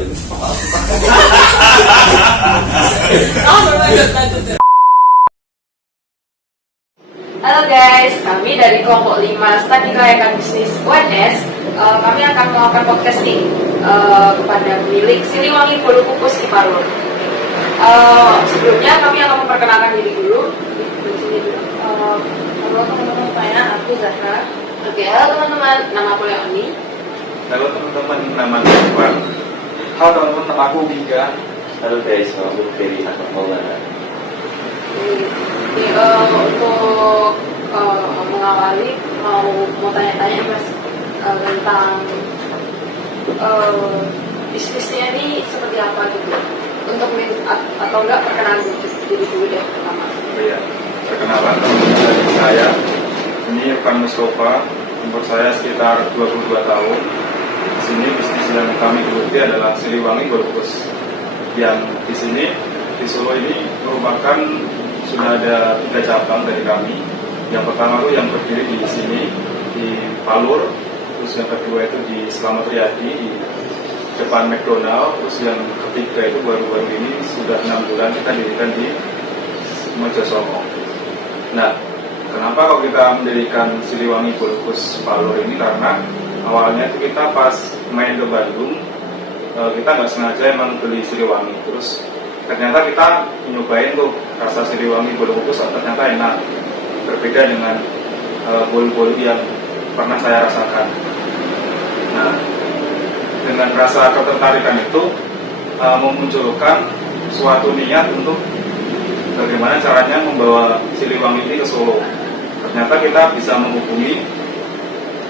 ini mahal. Lanjut. Halo guys, kami dari kelompok 5 Studi Kelayakan Bisnis UNS. Kami akan melakukan podcasting kepada pemilik Siliwangi Bolu Kukus Ipalur. Sebelumnya kami akan memperkenalkan diri dulu. Halo teman-teman, aku Zahra. Oke, halo teman-teman, nama aku Leoni. Halo teman-teman, nama aku Iwan. Halo teman-teman, nama aku Giga. Halo guys, nama aku Ferry Ahmad Maulana. Untuk mengawali mau tanya-tanya mas tentang bisnisnya ini seperti apa gitu, untuk atau enggak perkenalan diri dulu deh pertama. Iya, perkenalan dari saya. Ini Irfan Mustafa, umur saya sekitar 22 tahun. Di sini bisnis yang kami geluti adalah Siliwangi Bolu Kukus. Yang di sini di Solo ini merupakan sudah ada 3 cabang dari kami. Yang pertama itu yang berdiri di sini di Palur, terus yang kedua itu di Slamet Riyadi di depan McDonald, terus yang ketiga itu baru-baru ini sudah 6 bulan kita dirikan di Mojosongo. Nah, kenapa kok kita mendirikan Siliwangi Bolu Kukus Palur ini? Karena awalnya itu kita pas main ke Bandung, kita nggak sengaja emang beli Siliwangi, terus ternyata kita nyobain tuh rasa Siliwangi Bolu Kukus, ternyata enak, berbeda dengan bolu-bolu yang pernah saya rasakan. Nah, dengan rasa ketertarikan itu memunculkan suatu niat untuk bagaimana caranya membawa Siliwangi ini ke Solo. Ternyata kita bisa menghubungi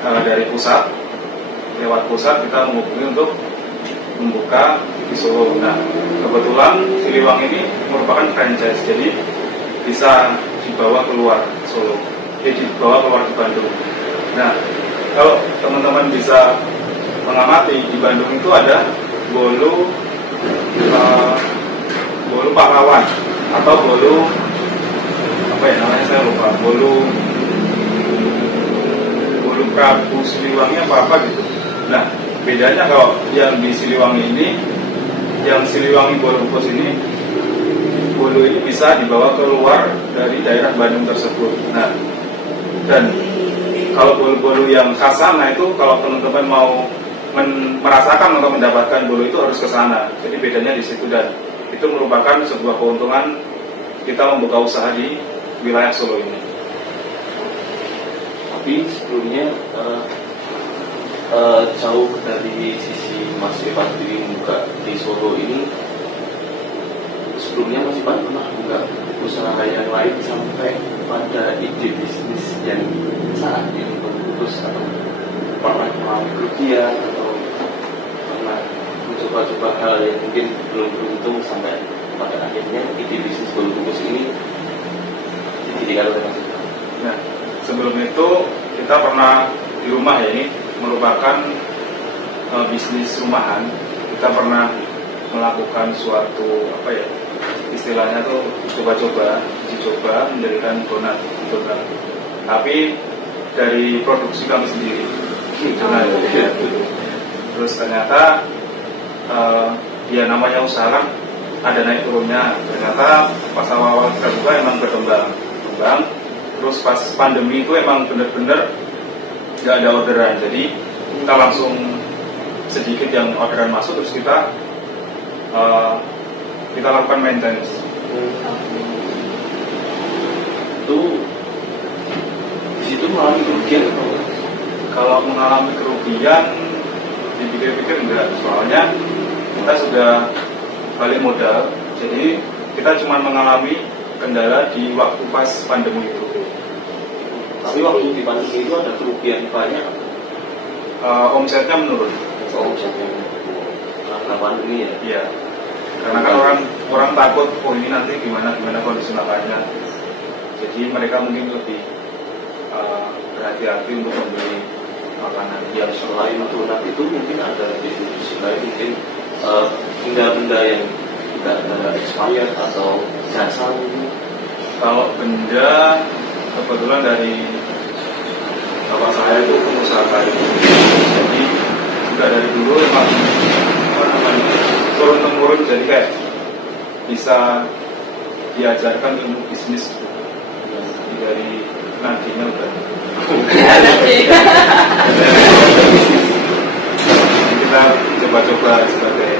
dari pusat, lewat pusat kita menghubungi untuk membuka di Solo. Nah, kebetulan Siliwangi ini merupakan franchise, jadi bisa dibawa keluar Solo, dibawa keluar di Bandung. Nah, kalau teman-teman bisa mengamati di Bandung itu ada bolu pahlawan atau bolu apa ya namanya, saya lupa, bolu Prabu Siliwangi apa gitu. Nah, bedanya kalau yang di Siliwangi ini, yang Siliwangi Bolu Kukus ini, bolu ini bisa dibawa keluar dari daerah Bandung tersebut. Nah, dan kalau bolu-bolu yang khas sana itu, kalau teman-teman mau merasakan atau mendapatkan bolu itu harus ke sana. Jadi bedanya di situ, dan itu merupakan sebuah keuntungan kita membuka usaha di wilayah Solo ini. Tapi sebelumnya jauh dari sisi Mas Ivan sendiri membuka di Solo ini, sebelumnya Mas Ivan pernah buka usaha yang lain sampai pada ide bisnis yang saat ini berputus, atau pernah mengalami kerugian, atau pernah mencoba-coba hal yang mungkin belum beruntung sampai pada akhirnya ide bisnis Bolu Kukus ini didirikan oleh Mas Ivan. Nah, sebelum itu kita pernah di rumah ya, ini merupakan bisnis rumahan. Kita pernah melakukan suatu apa ya, istilahnya tuh coba-coba, mendirikan donat. Tapi dari produksi kami sendiri. Nah, ya, terus ternyata ya namanya usaha kan ada naik turunnya. Ternyata pas awal kita buka emang berkembang. Terus pas pandemi itu emang bener-bener gak ada orderan, jadi kita langsung sedikit yang orderan masuk, terus kita lakukan maintenance. Itu di situ mengalami kerugian atau? Kalau mengalami kerugian, dipikir-pikir enggak, soalnya kita sudah balik modal, jadi kita cuma mengalami kendala di waktu pas pandemi itu. Tapi waktu di pandemi itu ada kerugian banyak. Omsetnya menurun. Omsetnya karena pandemi ya. Iya. Karena kan orang takut, oh ini nanti gimana kondisi makannya. Jadi mereka mungkin lebih berhati-hati untuk membeli makanan. Yang selain donat itu mungkin ada distribusi lain, mungkin benda-benda yang tidak ada expired atau jasa mungkin. Kalau benda, kebetulan dari bapak saya itu pengusaha kayu, jadi juga dari dulu emang apa namanya, full, jadi kayak bisa diajarkan ilmu bisnis dari nadinya udah kita coba-coba sebagai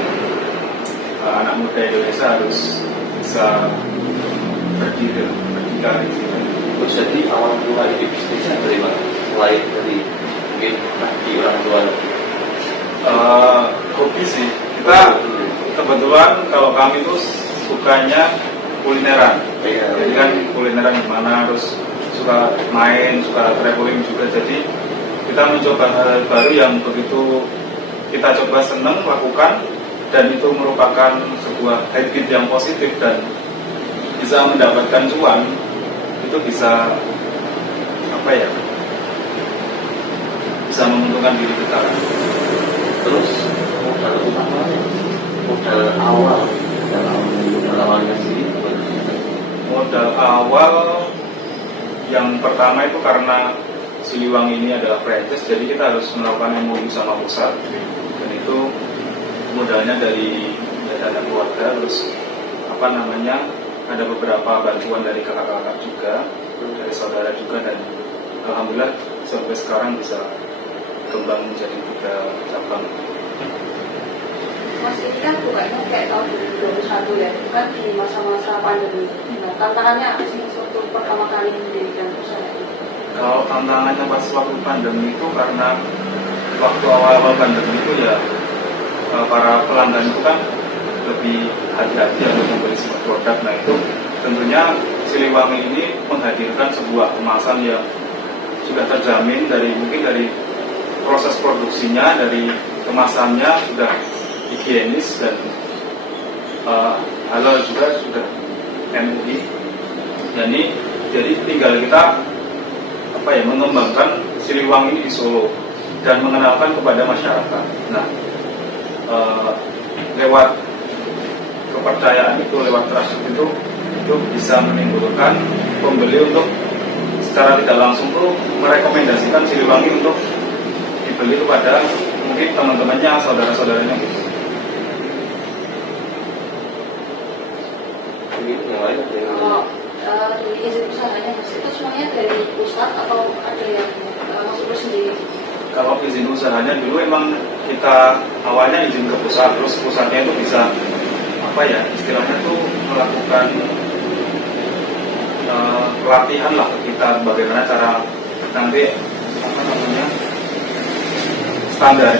anak muda Indonesia harus bisa berdikari. Terus jadi awal mula ide bisnisnya dari mana? Selain dari mungkin di orang tua. Hobi sih. Kita kebetulan kalau kami tuh sukanya kulineran. Jadi kan kulineran gimana, terus suka main, suka traveling juga. Jadi kita mencoba hal baru yang begitu kita coba senang lakukan, dan itu merupakan sebuah habit yang positif dan bisa mendapatkan cuan. Itu bisa bisa menguntungkan diri kita. Terus modal utamanya, modal awalnya sendiri. Modal awal yang pertama itu karena Siliwangi ini adalah franchise, jadi kita harus melakukan MOU sama pusat, dan itu modalnya dari dana keluarga, terus ada beberapa bantuan dari kakak-kakak juga, dari saudara juga, dan alhamdulillah sampai sekarang bisa kembang menjadi 3 cabang. Mas, ini kan bukanya kayak tahun 2021 ya, itu kan di masa-masa pandemi. Nah, tantangannya apa sih waktu pertama kali mendirikan usaha ini? Kalau tantangannya pas waktu pandemi itu, karena waktu awal-awal pandemi itu ya para pelanggan itu kan lebih hati-hati untuk membeli sebuah produk. Nah itu tentunya Siliwangi ini menghadirkan sebuah kemasan yang sudah terjamin mungkin dari proses produksinya, dari kemasannya sudah higienis dan halal juga, sudah MUI. Jadi tinggal kita mengembangkan Siliwangi ini di Solo dan mengenalkan kepada masyarakat. Nah, lewat kepercayaan itu, lewat trust itu bisa menimbulkan pembeli untuk secara tidak langsung tuh merekomendasikan Siliwangi untuk dibeli kepada mungkin teman-temannya, saudara-saudaranya gitu. Kalau dari izin usahanya itu semuanya dari pusat atau ada yang masuk sendiri? Kalau izin usahanya dulu emang kita awalnya izin ke pusat, terus pusatnya itu bisa istilahnya tuh melakukan pelatihan lah ke kita bagaimana cara nanti standar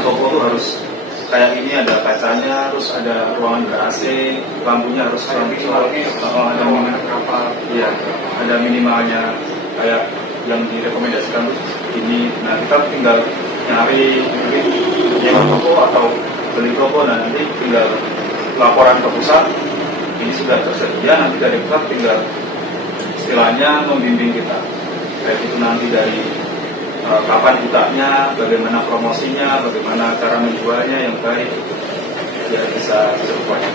toko tuh harus kayak ini, ada kacanya, terus ada ruangan ber-AC, lampunya harus ada minimalnya kayak yang direkomendasikan tuh ini. Nah kita tinggal nyari mungkin nyewa toko atau beli toko, nah nanti tinggal laporan ke pusat ini sudah tersedia, nanti dari pusat tinggal istilahnya membimbing kita kayak itu, nanti dari kapan bukanya, bagaimana promosinya, bagaimana cara menjualnya yang baik, ya bisa semuanya.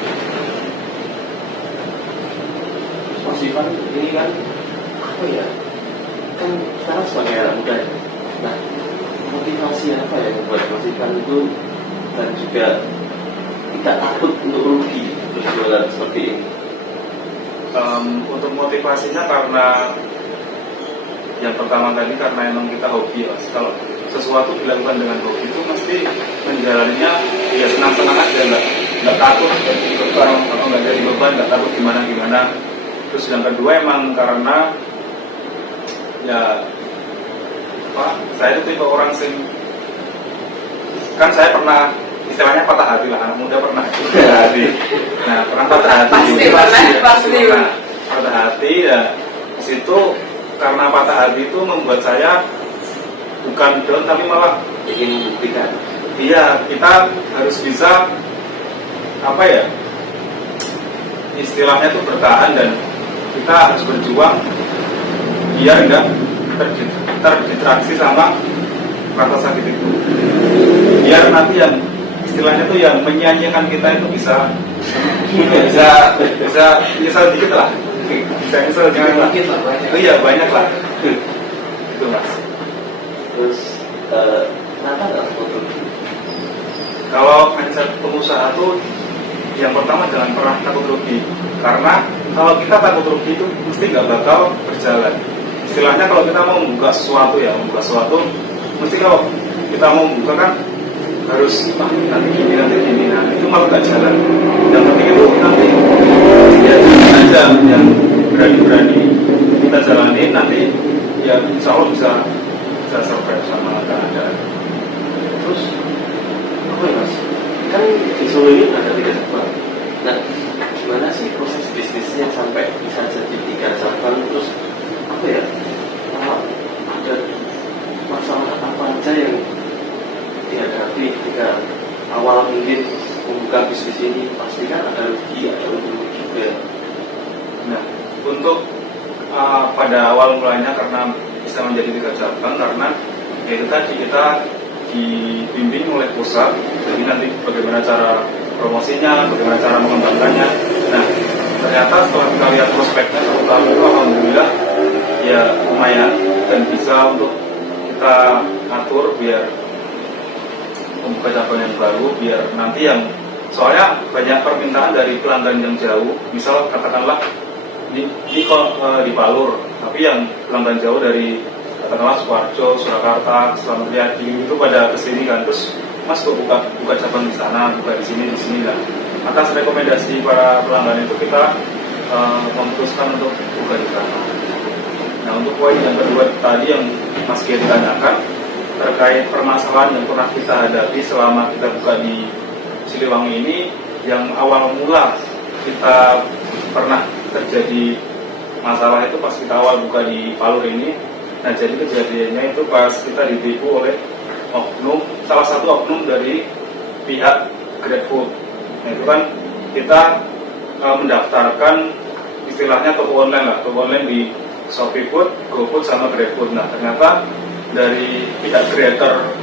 Mas Ivan ini kan kan sekarang sebagai anak muda, nah motivasi apa yang membuat Mas Ivan itu dan juga tidak takut untuk rugi berjualan seperti ini? Untuk motivasinya karena yang pertama tadi karena emang kita hobi ya. Kalau sesuatu dilakukan dengan hobi itu mesti menjalaninya ya senang-senang aja, nggak takut beban atau nggak jadi beban, nggak takut gimana. Terus yang kedua emang karena saya itu tipe orang kan saya pernah istilahnya patah hati lah, anak muda pernah patah hati. Nah pernah patah hati pasti patah hati ya. Situ karena patah hati itu membuat saya bukan down tapi malah ingin membuktikan. Iya, kita harus bisa istilahnya itu bertahan, dan kita harus berjuang biar enggak terdistraksi sama rasa sakit itu, biar nanti yang istilahnya itu yang menyanyikan kita itu bisa nyesal dikit lah, iya banyak lah itu Mas. Terus kenapa nggak foto? Kalau mindset pengusaha tuh yang pertama jangan pernah takut rugi, karena kalau kita takut rugi itu mesti nggak bakal berjalan. Istilahnya kalau kita mau membuka sesuatu mesti kalau kita mau membuka kan harus nanti gini, nah itu malah nggak jalan. Yang penting itu nanti ya aja yang berani-berani kita jalanin, nanti ya insya Allah bisa survive sama keadaan. Terus apa ya Mas? Kan di Solo ini ada 3 cabang. Nah, gimana sih proses bisnisnya sampai bisa jadi 3 cabang? Terus apa ya? Ada masalah apa aja yang dihadapi ketika awal mungkin membuka bisnis ini? Pasti kan ada rugi, ada untung juga. Nah, untuk pada awal mulanya karena bisa menjadi 3 cabang karena itu tadi kita dibimbing oleh pusat, jadi nanti bagaimana cara promosinya, bagaimana cara mengembangkannya. Nah, ternyata setelah kita lihat prospeknya 1 tahun itu alhamdulillah ya lumayan dan bisa untuk kita atur biar membuka cabang yang baru, biar nanti yang soalnya banyak permintaan dari pelanggan yang jauh, misal katakanlah di Palur, tapi yang pelanggan jauh dari katakanlah Sukoharjo, Surakarta, Selamat Riyadi itu pada kesini kan, terus Mas kok buka cabang di sana, buka di sini lah. Atas rekomendasi para pelanggan itu kita memutuskan untuk buka di sana. Nah, untuk poin yang kedua tadi yang Mas Kiai tanyakan terkait permasalahan yang pernah kita hadapi selama kita buka di Siliwangi ini, yang awal mula kita pernah terjadi masalah itu pas kita awal buka di Palur ini. Nah, jadi kejadiannya itu pas kita ditipu oleh salah satu oknum dari pihak GrabFood. Nah, itu kan kita mendaftarkan istilahnya toko online di Shopee Food, GoFood sama GrabFood. Nah, ternyata dari pihak creator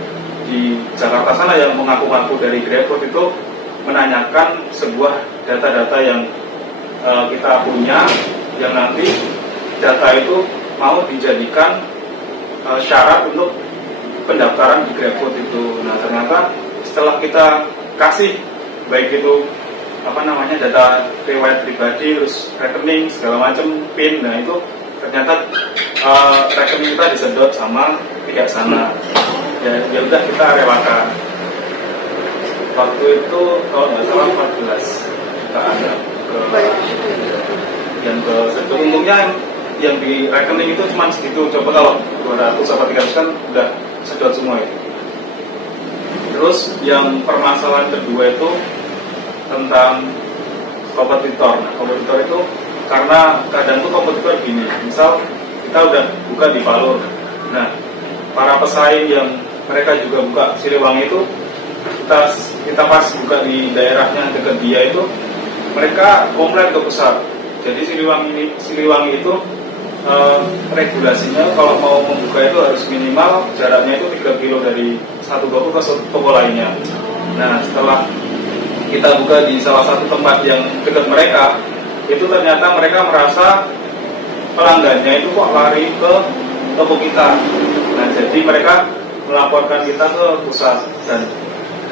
di Jakarta sana yang mengaku-ngaku dari GrabFood itu menanyakan sebuah data-data yang kita punya, yang nanti data itu mau dijadikan syarat untuk pendaftaran di GrabFood itu. Nah, ternyata setelah kita kasih baik itu data riwayat pribadi, terus rekening segala macam, PIN, nah itu ternyata rekening kita disedot sama pihak sana. Ya udah kita relakan. Waktu itu kalau nggak salah 14 jutaan yang ke untungnya yang di rekening itu cuma segitu. Coba kalau 200 atau 300 kan udah sedot semua itu. Terus yang permasalahan kedua itu tentang kompetitor. Nah, kompetitor itu karena kadang tuh kompetitor gini, misal kita udah buka di Palur, nah para pesaing yang mereka juga buka Siliwangi itu, kita pas buka di daerahnya dekat dia itu, mereka komplain ke pusat. Jadi Siliwangi itu regulasinya kalau mau membuka itu harus minimal jaraknya itu 3 kilo dari satu toko ke toko lainnya. Nah, setelah kita buka di salah satu tempat yang dekat mereka, itu ternyata mereka merasa pelanggannya itu kok lari ke toko kita. Nah, jadi mereka melaporkan kita ke pusat, dan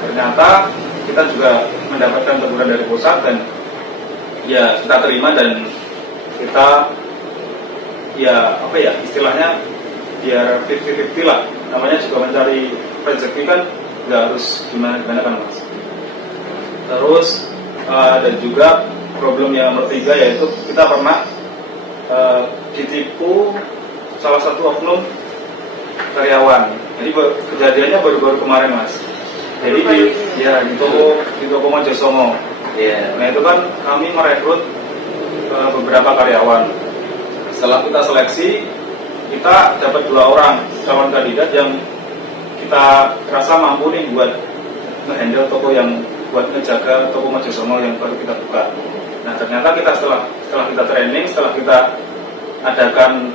ternyata kita juga mendapatkan teguran dari pusat, dan ya kita terima, dan kita istilahnya biar 50-50 lah, namanya juga mencari rezeki kan, nggak harus gimana kan Mas. Terus ada juga problem yang nomor 3, yaitu kita pernah ditipu salah satu oknum karyawan. Jadi kejadiannya baru-baru kemarin Mas. Jadi di toko Mojosongo. Yeah. Nah, itu kan kami merekrut beberapa karyawan. Setelah kita seleksi, kita dapat 2 orang calon kandidat yang kita rasa mampu nih buat nge-handle toko yang buat ngejaga toko Mojosongo yang baru kita buka. Nah, ternyata kita setelah kita training, setelah kita adakan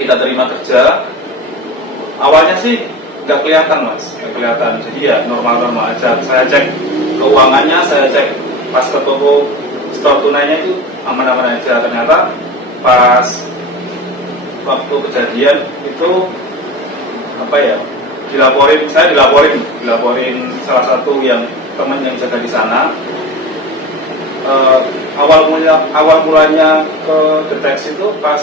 kita terima kerja, awalnya sih nggak kelihatan Mas, nggak kelihatan. Jadi ya normal-normal aja. Saya cek keuangannya, saya cek pas ke toko store tunainya itu aman-aman aja. Ternyata pas waktu kejadian itu saya dilaporin salah satu yang teman yang jaga di sana. Awal mulanya ke deteksi itu pas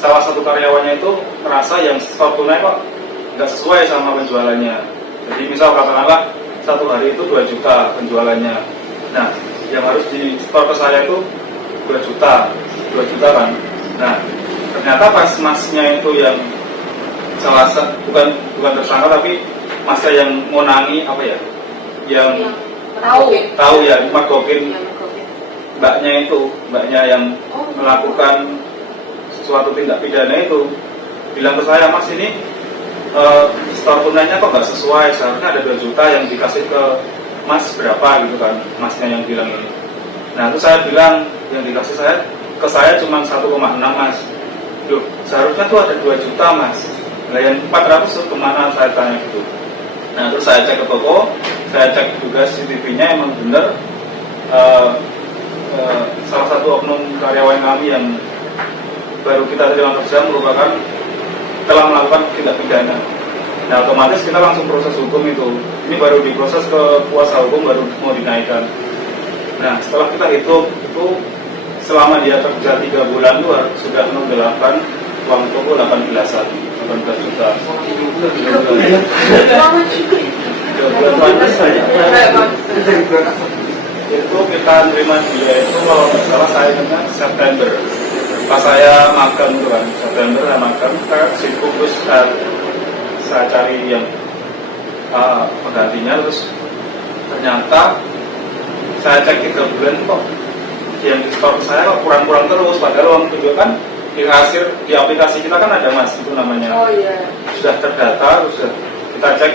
salah satu karyawannya itu merasa yang store tunai kok nggak sesuai sama penjualannya. Jadi misal katakanlah satu hari itu 2 juta penjualannya. Nah, yang harus di store ke saya itu 2 juta kan. Nah, ternyata pas masnya itu yang bukan tersangka tapi masnya yang monangi apa ya? Yang tahu ya, mergokin mbaknya yang melakukan suatu tindak pidana itu bilang ke saya, Mas ini store tunainya kok nggak sesuai, seharusnya ada 2 juta yang dikasih ke Mas berapa gitu kan, Masnya yang bilang ini. Nah itu saya bilang yang dikasih ke saya cuma 1,6 Mas. Loh seharusnya tuh ada 2 juta Mas. Nah yang 400 itu kemana, saya tanya gitu. Nah terus saya cek ke toko, saya cek juga CCTV-nya emang bener salah satu oknum karyawan kami yang baru kita terima kerja merupakan telah melakukan tindak pidana. Nah otomatis kita langsung proses hukum itu. Ini baru diproses ke kuasa hukum, baru mau dinaikkan. Nah setelah kita hitung itu selama dia kerja 3 bulan itu sudah 68, uang toko 18 juta. Itu kita terima dia itu kalau nggak salah saya ingat September. Pas saya magang itu kan, September saya magang, saya sibuk terus saya cari yang penggantinya, terus ternyata saya cek 3 bulan kok yang di store saya kok kurang-kurang terus, padahal uang tunjukkan di kasir, di aplikasi kita kan ada Mas, itu namanya sudah terdata, sudah kita cek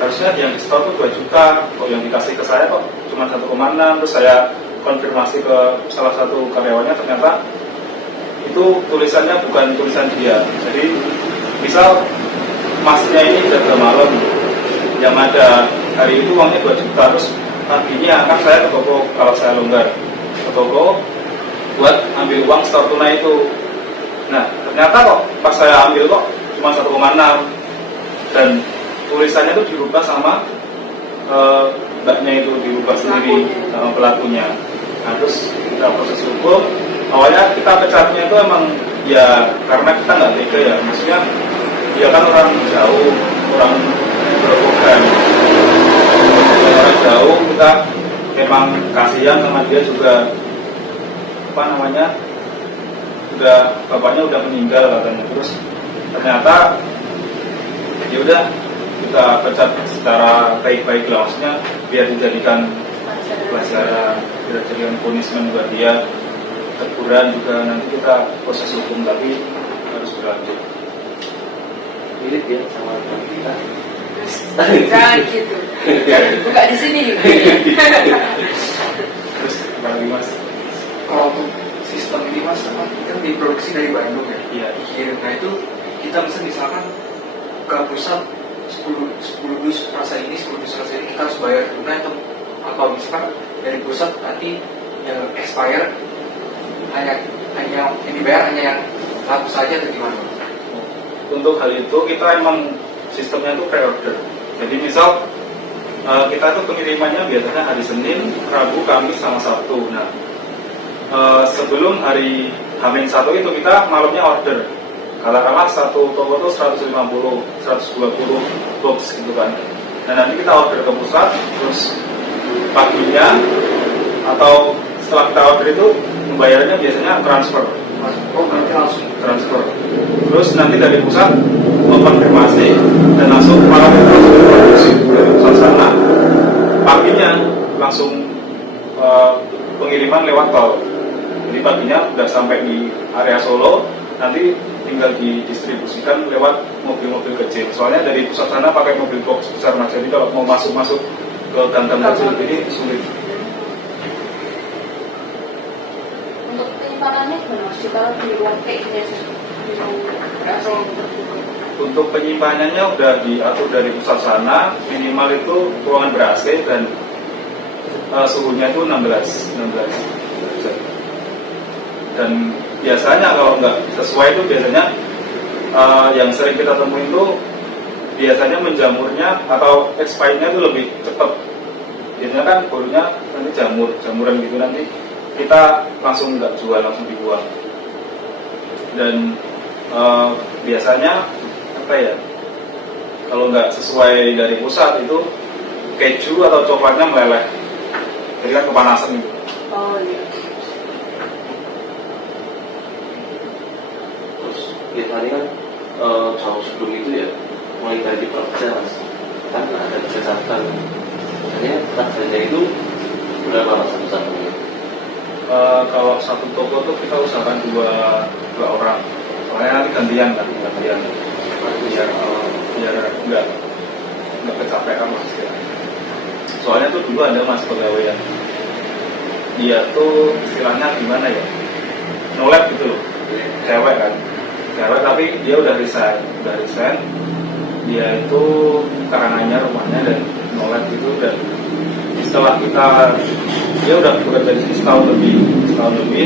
harusnya yang di store itu 2 juta, kok yang dikasih ke saya kok cuma 1,6. Terus saya konfirmasi ke salah satu karyawannya, ternyata itu tulisannya bukan tulisan dia. Jadi misal Masnya ini jaga malam, yang ada hari itu uangnya 2 juta, terus paginya akan saya ke toko kalau saya longgar ke toko buat ambil uang store tunai itu. Nah ternyata kok pas saya ambil kok cuma 1,6 dan tulisannya itu dirubah sama mbaknya itu, dirubah sendiri sama pelakunya. Nah terus kita proses hukum. Awalnya kita pecatnya itu emang ya karena kita nggak tega ya, maksudnya dia kan orang jauh, orang berobokan, orang jauh, kita memang kasihan sama dia juga, apa namanya, bapaknya udah meninggal katanya. Terus ternyata ya udah kita pecat secara baik-baik lah, maksudnya biar dijadikan pelajaran, biar dijadikan punishment buat dia, teguran juga, nanti kita proses hukum tapi harus berlanjut. Mirip ya sama teman kita. Jangan gitu, jangan buka di sini. Terus bagi Mas, kalau untuk sistem ini Mas, kan diproduksi dari Bandung ya? iya. Nah itu kita misalkan ke pusat 10 dus rasa ini, 10 dus rasa ini kita harus bayar tunai atau misalkan dari pusat nanti yang expire hanya yang dibayar hanya yang laku saja atau gimana? Untuk hal itu kita emang sistemnya itu pre-order. Jadi misal kita tuh pengirimannya biasanya hari Senin, Rabu, Kamis, sama Sabtu. Nah sebelum hari H-1 itu kita malamnya order. Katakanlah satu toko itu 150, 120 box gitu kan. Nah nanti kita order ke pusat, terus paginya atau setelah kita order itu membayarnya biasanya transfer. Nanti langsung Transfer. Terus nanti dari pusat mengkonfirmasi dan langsung malam itu langsung produksi dari pusat sana. Paginya langsung pengiriman lewat tol. Jadi paginya udah sampai di area Solo, nanti tinggal didistribusikan lewat mobil-mobil kecil. Soalnya dari pusat sana pakai mobil box besar Mas. Jadi kalau mau masuk ke gang-gang kecil ini sulit. Untuk penyimpanannya gimana sih kalau di ruang kayak Untuk penyimpanannya udah diatur dari pusat sana, minimal itu ruangan ber-AC dan suhunya itu 16 derajat. Dan biasanya kalau nggak sesuai itu biasanya yang sering kita temui itu biasanya menjamurnya atau expirednya itu lebih cepat. biasanya kan bolunya nanti jamuran gitu, nanti kita langsung nggak jual, langsung dibuang. Dan biasanya apa ya, kalau nggak sesuai dari pusat itu keju atau coklatnya meleleh, jadi kan kepanasan gitu. Oh iya. Terus ya tadi kan jauh sebelum itu ya, mulai dari pekerja mas, kan ada kesehatan. Misalnya kerjanya itu berapa mas satu-satunya? Kalau satu toko tuh kita usahakan dua orang, soalnya nanti gantian biar nggak kecapean mas ya. Soalnya tuh dulu ada mas pegawai yang dia tuh istilahnya gimana ya, nolep gitu loh, cewek tapi dia udah resign, dia itu karangannya rumahnya dan nolep gitu. Dan setelah dia udah bekerja di sini setahun lebih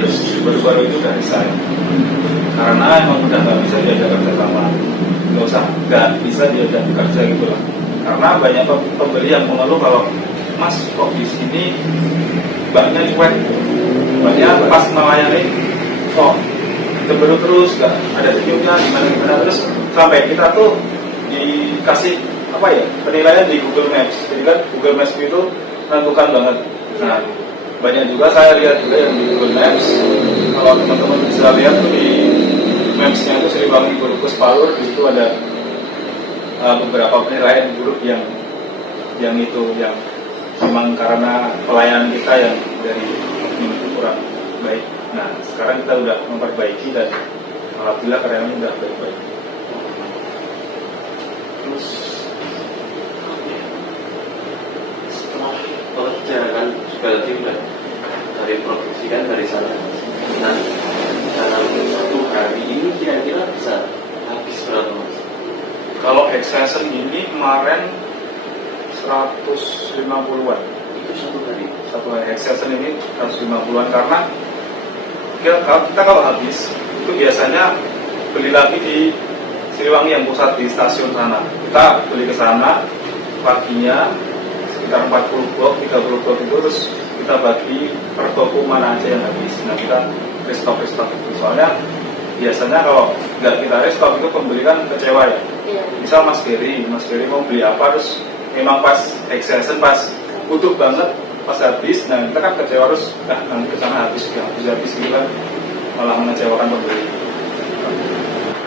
terus baru-baru itu udah resign karena emang udah nggak bisa diajak kerja sama, nggak bisa diajak kerja gitu lah. Karena banyak pembeli yang mengeluh kalau mas kok di sini mbaknya cuek, mbaknya pas melayani kok baru terus nggak ada senyumnya gimana, terus sampai kita tuh dikasih apa ya, penilaian di Google Maps. Jadi kan Google Maps itu menentukan banget. Nah, banyak juga saya lihat juga yang di Google Maps, kalau teman-teman bisa lihat tuh di Maps-nya itu Siliwangi Borobudur Palur, di situ ada beberapa penilaian buruk yang memang karena pelayanan kita yang dari oknum itu kurang baik. Nah, sekarang kita udah memperbaiki dan alhamdulillah karyawan udah baik-baik. Terus setelah bekerja kan berarti udah dari produksi kan dari sana. Nah, dalam satu hari ini kira-kira bisa habis berapa mas? Kalau extension ini kemarin 150-an. Itu satu hari. Extension ini 150-an karena kita kalau habis itu biasanya beli lagi di Siliwangi yang pusat di stasiun sana. Kita beli ke sana paginya sekitar 40 blok, 30 blok itu, terus kita bagi per toko mana aja yang habis. Nah, kita restock itu. Soalnya biasanya kalau nggak kita restock itu pembeli kan kecewa ya. Iya. Misal Mas Geri mau beli apa, terus memang pas extension pas butuh banget, pas habis, nah kita kan kecewa, terus nanti kesana habis gitu kan, malah mengecewakan pembeli.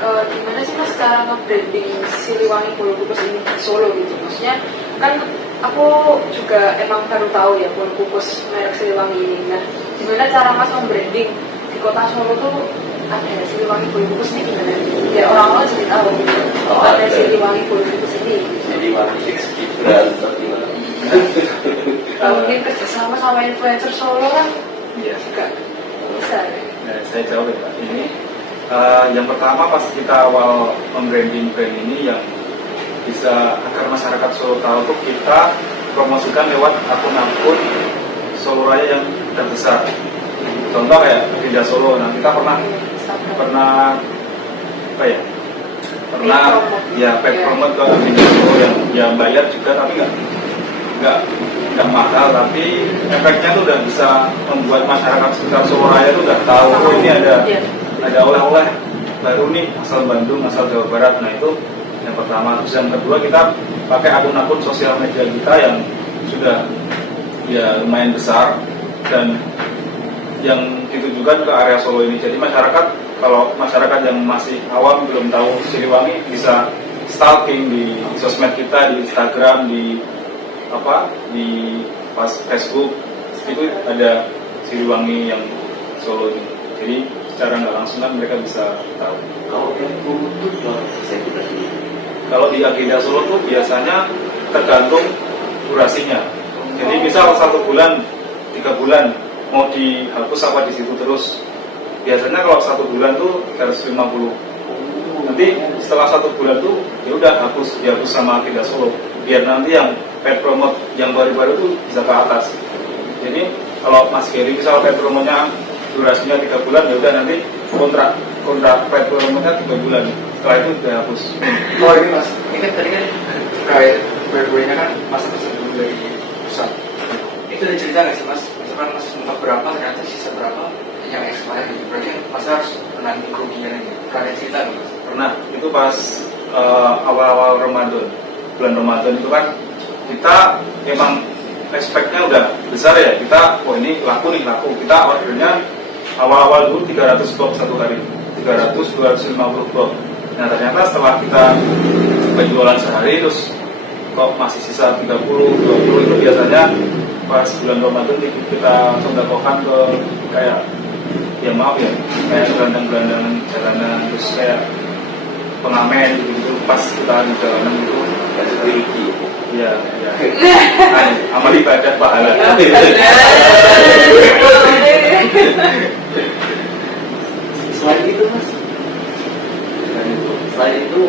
Gimana sih mas cara nge-branding Siliwangi Borobudur ini di Solo gitu? Maksudnya kan aku juga emang baru tahu ya Borobudur merek Siliwangi ini. Nah, gimana cara mas membranding di kota Solo tuh ada Siliwangi Borobudur ini gimana? Biar orang-orang jadi tahu gitu. Oh, ada Siliwangi Borobudur ini. Siliwangi X Gibran atau gimana? Mungkin kerjasama sama influencer Solo kan Iya. juga bisa ya. Nah, saya jawab ya Pak. Ini yang pertama pas kita awal membranding brand ini yang bisa agar masyarakat Solo tahu tuh kita promosikan lewat akun-akun Solo Raya yang terbesar. Contoh kayak Agenda Solo. Nah, kita pernah apa ya? Paid promote ke Agenda Solo yang bayar juga, tapi nggak mahal, tapi efeknya tuh udah bisa membuat masyarakat sekitar Solo Raya tuh udah tahu ini ada oleh-oleh baru nih asal Bandung, asal Jawa Barat. Nah, itu yang pertama. Terus yang kedua, kita pakai akun-akun sosial media kita yang sudah ya lumayan besar dan yang ditujukan ke area Solo ini. Jadi kalau masyarakat yang masih awam belum tahu Siliwangi bisa stalking di sosmed kita, di Instagram, di Facebook, itu ada Siliwangi yang Solo ini. Jadi secara nggak langsung kan mereka bisa tahu. Kalau yang buruk itu saya kita sini. Kalau di Agenda Solo tuh biasanya tergantung durasinya. Jadi misal 1 bulan, 3 bulan mau dihapus apa di situ terus. Biasanya kalau 1 bulan tuh 350. Nanti setelah 1 bulan tuh ya udah dihapus sama Agenda Solo. Biar nanti yang paid promote yang baru-baru tuh bisa ke atas. Jadi kalau Mas Geri misal paid promonya durasinya 3 bulan, ya udah nanti kontrak paid promonya 3 bulan. Setelah itu udah hapus. Oh ini mas, ini kan tadi kan terkait PPW-nya kan masa tersebut dari pusat. itu ada cerita nggak sih mas? Misalkan mas mentok berapa ternyata sisa berapa yang expired gitu. Berarti kan mas harus menanggung kerugian ini. Pernah ada cerita nggak mas? Pernah, itu pas awal-awal Ramadan, bulan Ramadan itu kan kita emang expect-nya udah besar ya, kita ini laku, kita ordernya awal-awal dulu 300 box satu hari, 250 box. Nah ternyata setelah kita penjualan sehari terus kok masih sisa 30, 20, itu biasanya pas bulan Ramadan kita sodakokan ke kayak, ya maaf ya, kayak gelandang-gelandangan jalanan, terus kayak pengamen gitu, pas kita di jalanan gitu, Kasih rezeki. ya amal ibadah pahala. Selain itu mas, selain itu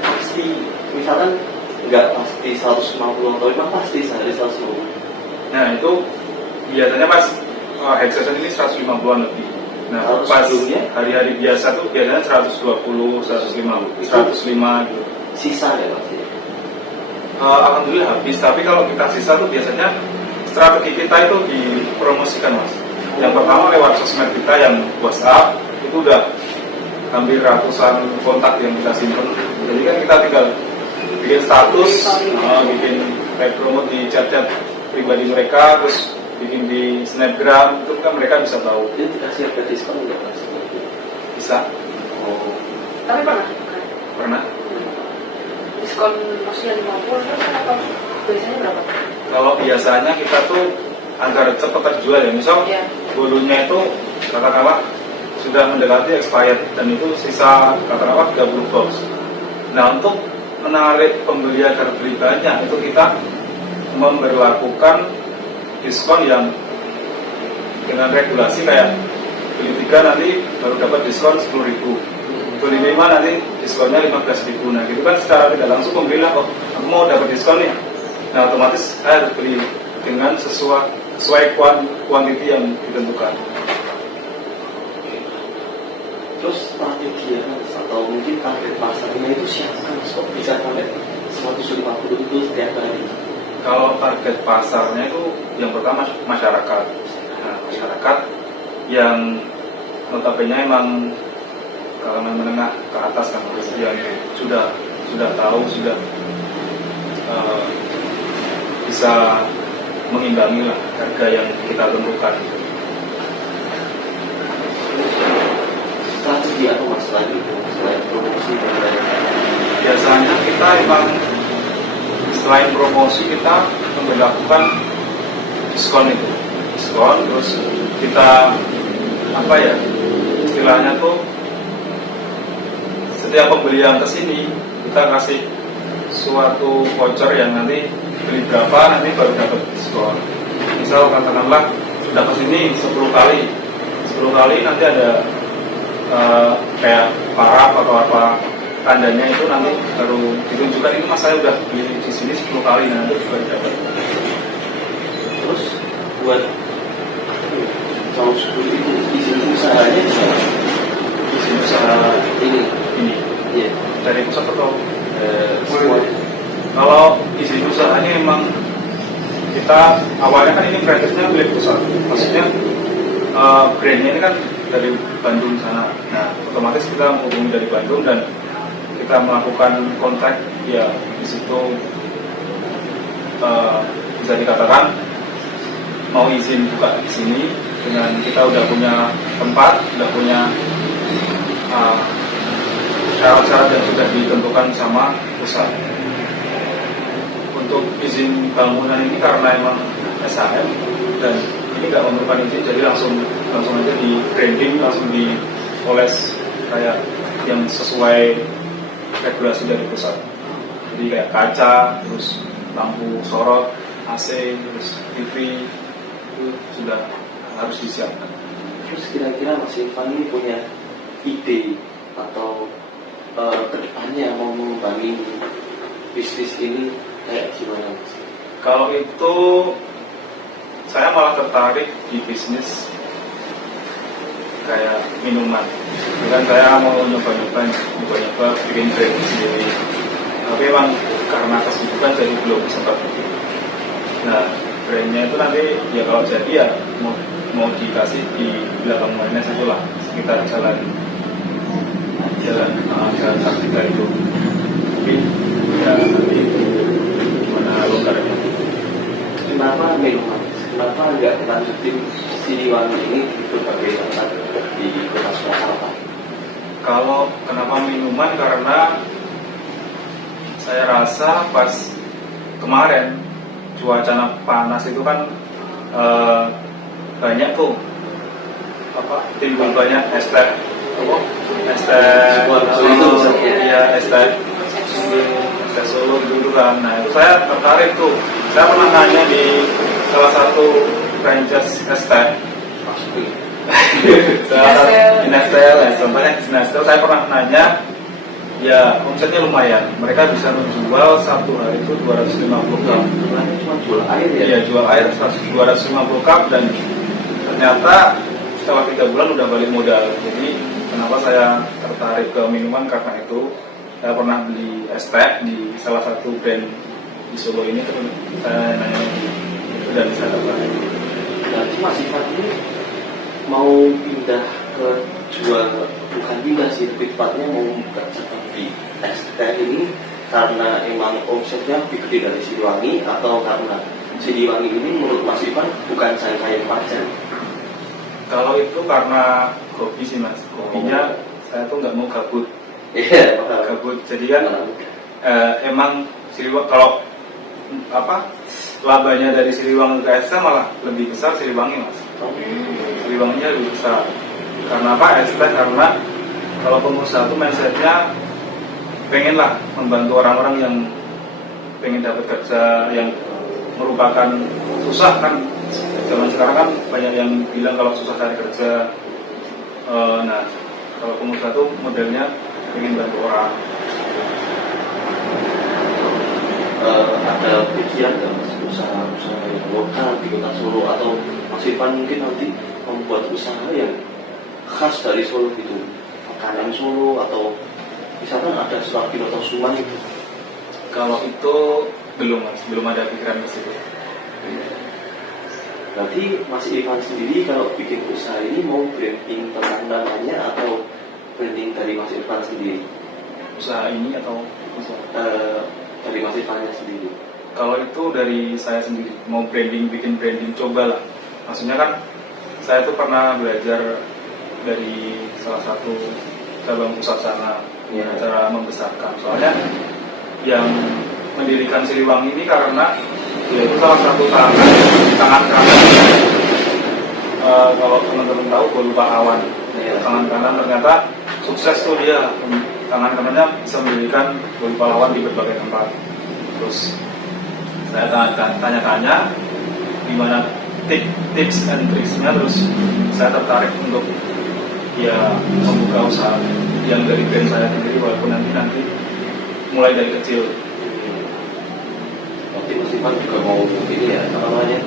pasti misalkan nggak pasti 150 atau memang pasti sehari 150. Nah itu biasanya pas headset ini 150-an lebih. Nah Harus pas sebelumnya? hari-hari biasa tuh biasanya 120, 150, 105 gitu. Sisa ya mas ya? Alhamdulillah habis, tapi kalau kita sisa tuh biasanya strategi kita itu dipromosikan mas. Yang pertama lewat sosmed kita yang WhatsApp, itu udah hampir ratusan kontak yang kita simpan. Jadi kan kita tinggal bikin status, bikin kayak promo di chat-chat pribadi mereka, terus bikin di snapgram, itu kan mereka bisa tahu. Itu dikasih harga diskon nggak mas? Bisa. Oh, Tapi Pernah. diskon maksudnya 50 terus apa? Biasanya berapa? Kalau biasanya kita tuh agar cepat terjual ya, misal Iya. bolunya itu katakanlah sudah mendekati expired dan itu sisa katakanlah 30 box. Nah untuk menarik pembeli agar beli banyak itu kita memberlakukan diskon yang dengan regulasi kayak beli 3 nanti baru dapat diskon 10.000, beli 5 nanti diskonnya 15.000. Nah gitu kan secara tidak langsung pembeli lah, oh aku mau dapat diskon nih, nah otomatis saya harus beli dengan sesuai kuantiti yang ditentukan. terus strategi ya mas, atau mungkin target pasarnya itu siapa mas? Kok bisa sampai 150 itu setiap hari? Kalau target pasarnya itu yang pertama masyarakat. Nah, masyarakat yang notabene emang kalangan menengah ke atas kan, yang sudah tahu, sudah bisa mengimbangi lah harga yang kita tentukan. Strategi apa mas lagi itu selain promosi dan lain-lain? Biasanya kita emang selain promosi kita memperlakukan diskon itu, terus kita apa ya istilahnya tuh, setiap pembeli yang kesini kita kasih suatu voucher yang nanti beli berapa nanti baru dapat diskon. Misal katakanlah sudah kesini 10 kali nanti ada kayak paraf atau apa tandanya, itu nanti baru ditunjukkan ini mas saya udah beli di sini 10 kali, nanti baru dapat. Terus buat kalau seperti itu izin usahanya bisa Izin usaha ini ini ya dari pusat atau semua. kalau izin usahanya emang kita awalnya kan ini franchise-nya milik pusat, maksudnya brandnya ini kan dari Bandung sana. Nah otomatis kita menghubungi dari Bandung dan kita melakukan kontrak ya di situ, bisa dikatakan mau izin buka di sini dengan kita udah punya tempat, udah punya syarat-syarat yang sudah ditentukan sama pusat. Untuk izin bangunan ini karena emang SHM dan ini nggak memerlukan izin, jadi langsung aja di branding, langsung dioles kayak yang sesuai regulasi dari pusat. Jadi kayak kaca, terus lampu sorot, AC, terus TV itu sudah harus disiapkan. Terus kira-kira Mas Irfan ini punya ide atau kedepannya mau mengembangin bisnis ini kayak gimana Mas? Kalau itu saya malah tertarik di bisnis kayak minuman. Kan saya mau nyoba-nyoba bikin brand sendiri. Tapi emang karena kesibukan jadi belum sempat. Nah, brandnya itu nanti ya kalau jadi ya mau dikasih di belakang mainnya itu lah, sekitar jalan Kartika itu. Mungkin ya nanti gimana longgarnya. Kenapa minuman? Kenapa nggak lanjutin Siliwangi ini di berbagai tempat di kota Surakarta? Kalau kenapa minuman, karena saya rasa pas kemarin cuaca panas itu kan banyak tuh timbul banyak estet Solo dulu kan. Nah itu saya tertarik tuh. Saya pernah nanya di salah satu franchise estet. Inestel, contohnya Inestel, saya pernah nanya, ya omsetnya lumayan. Mereka bisa menjual satu hari itu 250 cup. Cuma jual air ya? Iya, jual air 250 cup, dan ternyata setelah 3 bulan udah balik modal. Jadi kenapa saya tertarik ke minuman, karena itu saya pernah beli es teh di salah satu brand di Solo ini, terus saya nanya itu dan saya tertarik. Berarti Mas Ivan ini mau pindah ke jual, bukan pindah sih, lebih tepatnya mau buka cabang di es teh ini karena emang omsetnya lebih gede dari Siliwangi, atau karena Siliwangi ini menurut Mas Ivan bukan jangka yang panjang? Kalau itu karena hobi sih Mas, hobinya saya tuh nggak mau gabut. Iya, Gabut, jadi kan emang Siliwangi kalau labanya dari Siliwangi ke ST malah lebih besar Siliwangi Mas. Siliwanginya lebih besar. Karena apa? ST karena kalau pengusaha itu mindsetnya pengen lah membantu orang-orang yang pengen dapat kerja, yang merupakan susah kan. Zaman sekarang kan banyak yang bilang kalau susah cari kerja. Nah kalau pengusaha itu modelnya pengen bantu orang. Ada pikiran nggak Mas usaha yang lokal di kota Solo, atau Mas Ivan mungkin nanti membuat usaha yang khas dari Solo gitu, makanan Solo, atau misalkan ada Surakarta atau Suman gitu? Kalau itu belum Mas, belum ada pikiran ke situ. Berarti Mas Ivan sendiri kalau bikin usaha ini mau branding tentang namanya atau branding dari Mas Ivan sendiri? Usaha ini atau usaha? Dari Mas Ivannya sendiri. Kalau itu dari saya sendiri, mau bikin branding, coba lah. Maksudnya kan saya tuh pernah belajar dari salah satu cabang pusat sana, cara membesarkan. Soalnya yang mendirikan Siliwangi ini karena yaitu salah satu tangan kanan. Kalau teman-teman tahu Bolu Pahlawan, tangan kanan ternyata sukses tuh dia. Tangan kanannya bisa mendirikan Bolu Pahlawan di berbagai tempat. Terus saya tanya-tanya gimana tips and tricksnya, terus saya tertarik untuk ya membuka usaha yang dari brand saya sendiri, walaupun nanti mulai dari kecil. Nanti Mas Ivan juga mau ini ya, apa namanya,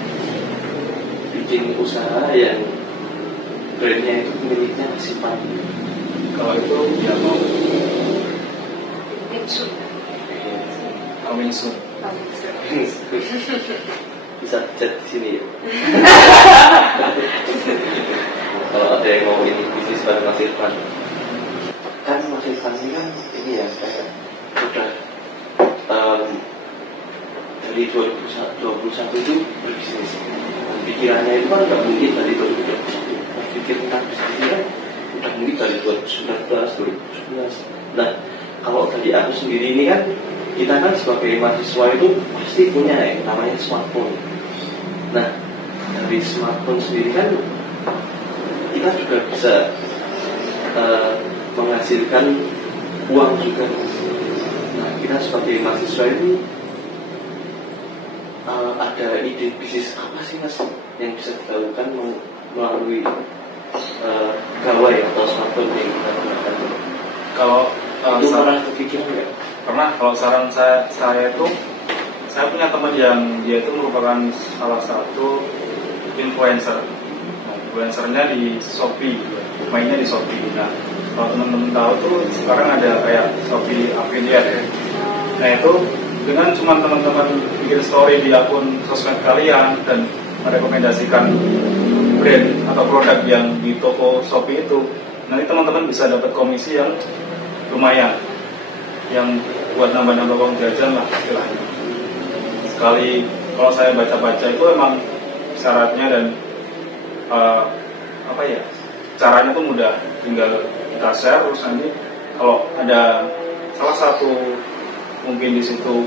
bikin usaha yang brandnya itu miliknya Mas Ivan. Kalau itu ya mau Mitsu. coming soon. Bisa chat di sini ya. Kalau ada yang mau ini bisnis bareng Mas Irfan, kan Mas Irfan ini kan ini ya kayak udah dari 2021 itu berbisnis. Pikirannya itu kan nggak mungkin dari 2021. Pikir tentang bisnis ini kan udah mungkin dari 2019, 2011. Nah kalau dari aku sendiri ini kan, kita kan sebagai mahasiswa itu pasti punya yang namanya smartphone. Nah dari smartphone sendiri kan kita juga bisa menghasilkan uang juga. Nah kita sebagai mahasiswa ini ada ide bisnis apa sih Mas yang bisa dilakukan melalui gawai atau smartphone yang kita gunakan? Kalau itu pernah kepikiran nggak? pernah. Kalau saran saya itu, saya punya teman yang dia itu merupakan salah satu influencer. Nah, influencernya di Shopee, mainnya di Shopee. Nah, kalau teman-teman tahu tuh sekarang ada kayak Shopee affiliate ya. Nah itu dengan cuma teman-teman bikin story di akun sosmed kalian dan merekomendasikan brand atau produk yang di toko Shopee itu, nanti teman-teman bisa dapat komisi yang lumayan, yang buat nambah-nambah uang jajan lah istilahnya. Sekali kalau saya baca-baca itu emang syaratnya dan caranya tuh mudah, tinggal kita share, terus nanti kalau ada salah satu mungkin di situ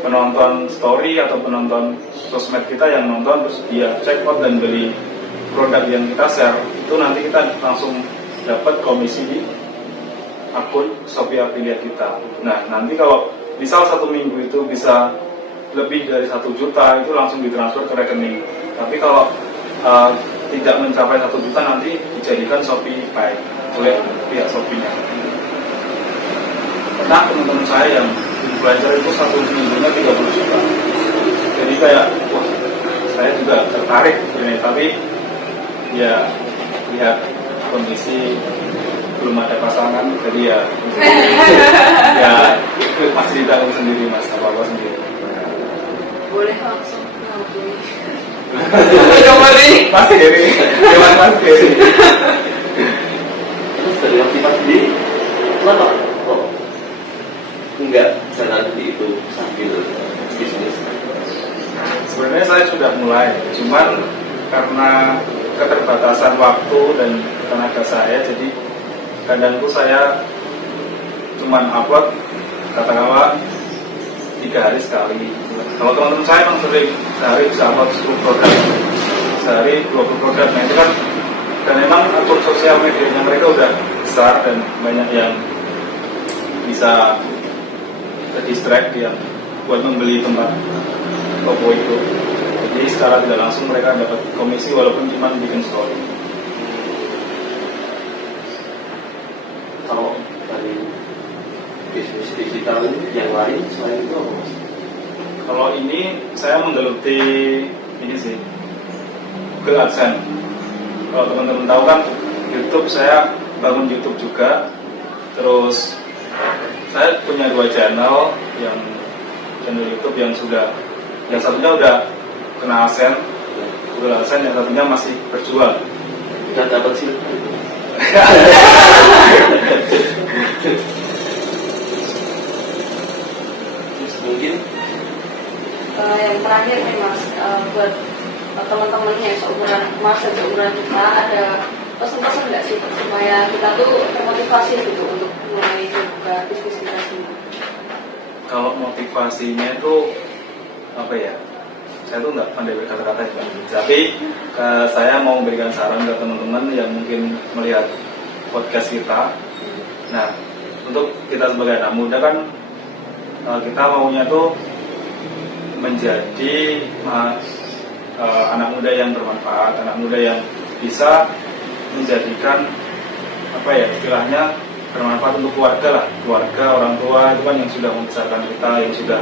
penonton story atau penonton sosmed kita yang nonton terus dia check out dan beli produk yang kita share, itu nanti kita langsung dapat komisi di akun Shopee affiliate kita. Nah, nanti kalau misal 1 minggu itu bisa lebih dari 1 juta, itu langsung ditransfer ke rekening. Tapi kalau tidak mencapai 1 juta, nanti dijadikan Shopee Pay oleh pihak Shopee-nya. Nah, teman-teman saya yang influencer itu 1 minggunya 30 juta. Jadi kayak, wah, saya juga tertarik ini, tapi ya lihat kondisi belum ada pasangan, jadi ya ya masih ditanggung sendiri mas, apa-apa sendiri. Boleh langsung menghubungi. Mas Geri, gimana Mas Geri? Terus dari aktivitas sendiri, kenapa kok enggak jalan itu sambil bisnis? Sebenarnya saya sudah mulai, cuman karena keterbatasan waktu dan tenaga saya, jadi kadang tuh saya cuman upload katakanlah 3 hari sekali. Kalau teman-teman saya memang sering sehari bisa upload 10 produk, sehari 20 produk. Nah itu kan, dan memang akun sosial medianya mereka udah besar dan banyak yang bisa terdistract yang buat membeli tempat toko itu. Jadi secara tidak langsung mereka dapat komisi walaupun cuma bikin story. Kalau dari bisnis digital yang lain selain itu apa mas? Kalau ini saya menggeluti ini sih, Google AdSense. Kalau teman-teman tahu kan YouTube, saya bangun YouTube juga. Terus saya punya 2 channel, yang channel YouTube yang satunya udah kena AdSense, Google AdSense, yang satunya masih berjuang. Udah dapat sih. Terus mungkin Yang terakhir nih mas, buat teman-teman yang seumuran mas dan seumuran kita, ada pesan-pesan nggak sih supaya kita tuh termotivasi gitu untuk mulai buka bisnis kita sendiri? Kalau motivasinya itu apa ya? Saya tuh nggak pandai berkata-kata ya, tapi saya mau memberikan saran ke teman-teman yang mungkin melihat podcast kita. Nah, untuk kita sebagai anak muda kan, kita maunya tuh menjadi anak muda yang bermanfaat, anak muda yang bisa menjadikan apa ya istilahnya bermanfaat untuk keluarga lah, keluarga, orang tua itu kan yang sudah membesarkan kita, yang sudah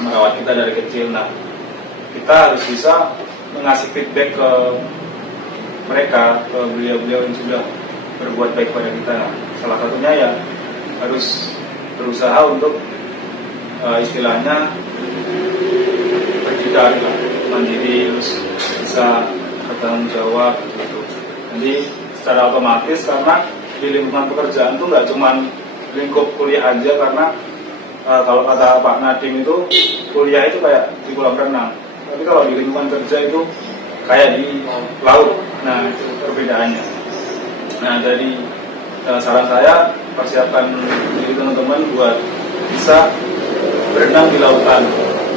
merawat kita dari kecil. Nah, kita harus bisa mengasih feedback ke mereka, ke beliau-beliau yang sudah berbuat baik pada kita. Nah, salah satunya ya harus berusaha untuk istilahnya berdikari lah, mandiri, terus bisa bertanggung jawab gitu. Nanti secara otomatis, karena di lingkungan pekerjaan tuh nggak cuma lingkup kuliah aja, karena kalau kata Pak Nadim itu kuliah itu kayak di kolam renang, tapi kalau di lingkungan kerja itu kayak di laut. Nah, itu perbedaannya. Nah, dari saran saya, persiapkan diri teman-teman buat bisa berenang di lautan,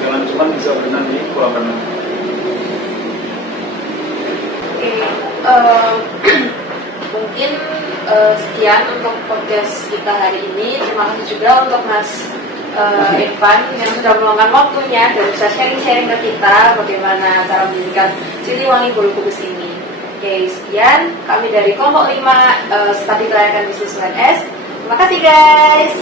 jangan cuma bisa berenang di kolam renang. Mungkin sekian untuk podcast kita hari ini. Terima kasih juga untuk Mas Irfan yang sudah meluangkan waktunya dan bisa sharing-sharing ke kita bagaimana cara mendirikan Siliwangi Bulu Kudus ini. Oke, sekian kami dari kelompok 5 Studi Kelayakan Bisnis UNS. Terima kasih guys.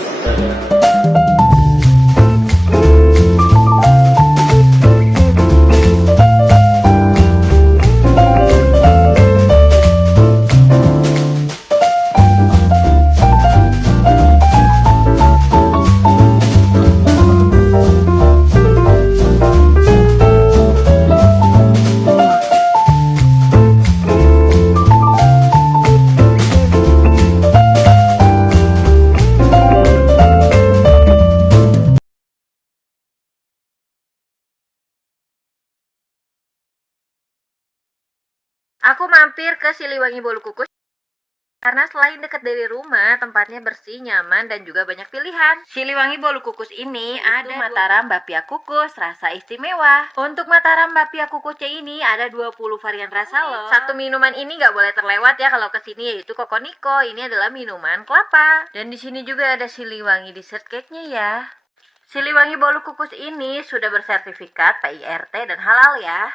Aku mampir ke Siliwangi Bolu Kukus karena selain dekat dari rumah, tempatnya bersih, nyaman, dan juga banyak pilihan. Siliwangi Bolu Kukus ini ada Mataram Bapia Kukus, rasa istimewa. Untuk Mataram Bapia Kukusnya ini ada 20 varian rasa loh. Satu minuman ini nggak boleh terlewat ya kalau kesini, yaitu Kokoniko. Ini adalah minuman kelapa. Dan di sini juga ada Siliwangi dessert cake-nya ya. Siliwangi Bolu Kukus ini sudah bersertifikat PIRT dan halal ya.